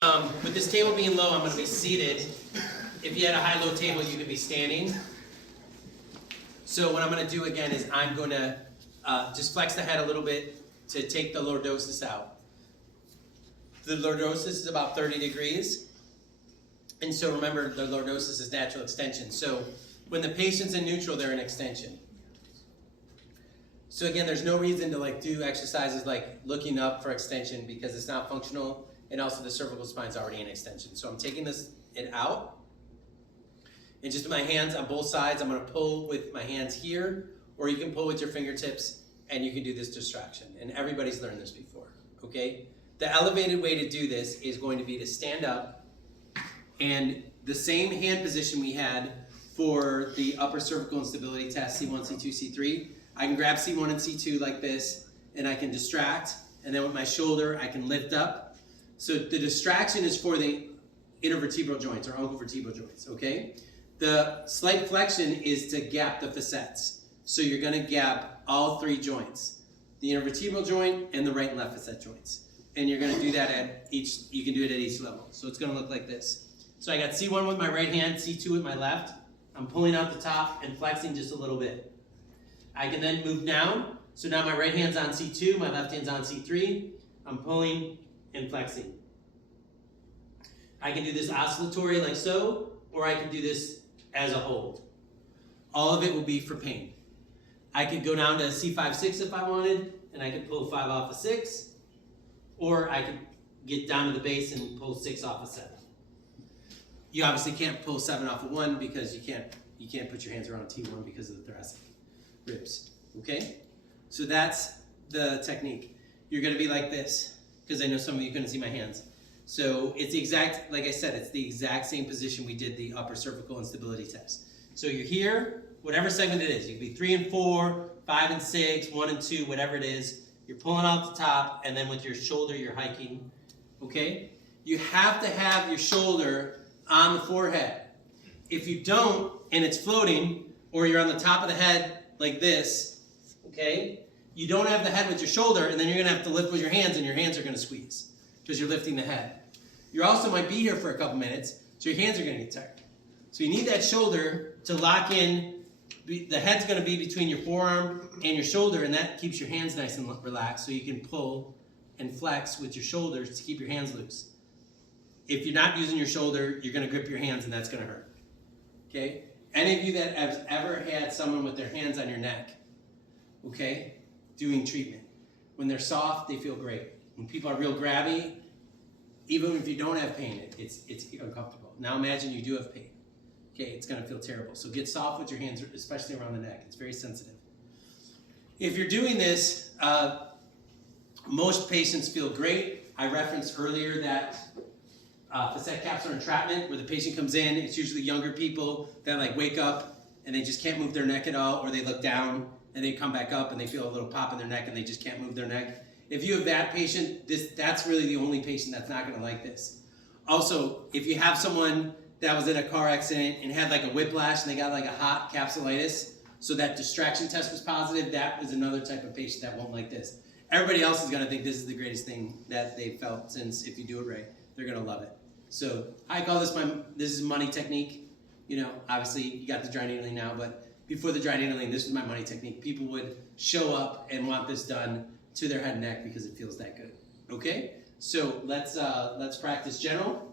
With this table being low, I'm going to be seated. If you had a high-low table, you could be standing. So what I'm going to do again is I'm going to just flex the head a little bit to take the lordosis out. The lordosis is about 30 degrees. And so remember, the lordosis is natural extension. So when the patient's in neutral, they're in extension. So again, there's no reason to do exercises like looking up for extension because it's not functional, and also the cervical spine is already in extension. So I'm taking it out, and just with my hands on both sides, I'm going to pull with my hands here, or you can pull with your fingertips, and you can do this distraction. And everybody's learned this before, okay? The elevated way to do this is going to be to stand up, and the same hand position we had for the upper cervical instability test, C1, C2, C3, I can grab C1 and C2 like this, and I can distract, and then with my shoulder, I can lift up. So the distraction is for the intervertebral joints or uncovertebral joints, okay? The slight flexion is to gap the facets. So you're gonna gap all three joints, the intervertebral joint and the right and left facet joints. And you're gonna do that you can do it at each level. So it's gonna look like this. So I got C1 with my right hand, C2 with my left. I'm pulling out the top and flexing just a little bit. I can then move down. So now my right hand's on C2, my left hand's on C3. I'm pulling and flexing. I can do this oscillatory like so, or I can do this as a hold. All of it will be for pain. I could go down to C5, 6 if I wanted, and I could pull 5 off of 6, or I could get down to the base and pull 6 off of 7. You obviously can't pull 7 off of 1 because you can't put your hands around T1 because of the thoracic ribs, okay? So that's the technique. You're gonna be like this, because I know some of you couldn't see my hands. So it's the exact, like I said, it's the exact same position we did the upper cervical instability test. So you're here, whatever segment it is. You can be 3 and 4, 5 and 6, 1 and 2, whatever it is. You're pulling out the top, and then with your shoulder, you're hiking, okay? You have to have your shoulder on the forehead. If you don't, and it's floating, or you're on the top of the head like this, okay? You don't have the head with your shoulder, and then you're gonna have to lift with your hands, and your hands are gonna squeeze because you're lifting the head. You also might be here for a couple minutes, so your hands are gonna get tired. So you need that shoulder to lock in. The head's gonna be between your forearm and your shoulder, and that keeps your hands nice and relaxed, so you can pull and flex with your shoulders to keep your hands loose. If you're not using your shoulder, you're gonna grip your hands, and that's gonna hurt, okay? Any of you that have ever had someone with their hands on your neck, okay, doing treatment, when they're soft, they feel great. When people are real grabby, even if you don't have pain, it's uncomfortable. Now imagine you do have pain. Okay, it's gonna feel terrible. So get soft with your hands, especially around the neck. It's very sensitive. If you're doing this, most patients feel great. I referenced earlier that facet capsular entrapment, where the patient comes in, it's usually younger people that wake up and they just can't move their neck at all, or they look down and they come back up and they feel a little pop in their neck and they just can't move their neck. If you have that patient, that's really the only patient that's not gonna like this. Also, if you have someone that was in a car accident and had a whiplash and they got a hot capsulitis, so that distraction test was positive, that is another type of patient that won't like this. Everybody else is gonna think this is the greatest thing that they've felt, since if you do it right, they're gonna love it. So I call this this is money technique. You know, obviously you got the dry needling now, but before the dry needling, this was my money technique. People would show up and want this done to their head and neck because it feels that good. Okay? So let's practice general.